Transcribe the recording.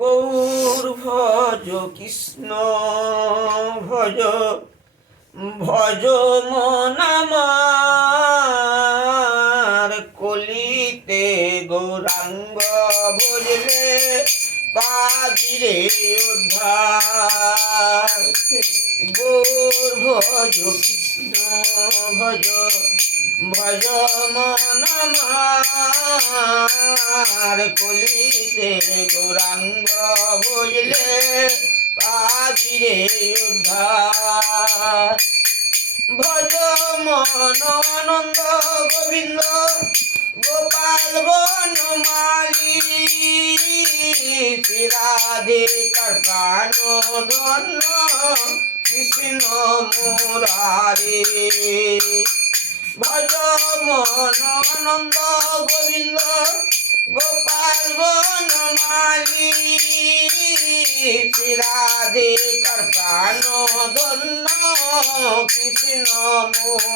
গৌর ভজ কৃষ্ণ ভজ ভজ মন আমার কলিতে গৌরাঙ্গ ভজলে পাবিরে উদ্ধার। গৌর ভজ কৃষ্ণ ভজ ভজ মন আমার কলিতে গৌরাঙ্গ ভজলে পাবিরে উদ্ধার। ভজ মন নন্দ গোবিন্দ গোপাল বনমালী শ্রী রাধিকার প্রাণ ধন্য কৃষ্ণ মুরারি। ভজ মন নন্দ গোবিন্দ গোপাল বনমালী শ্রী রাধিকার প্রাণ ধন্য কৃষ্ণ মুরারি।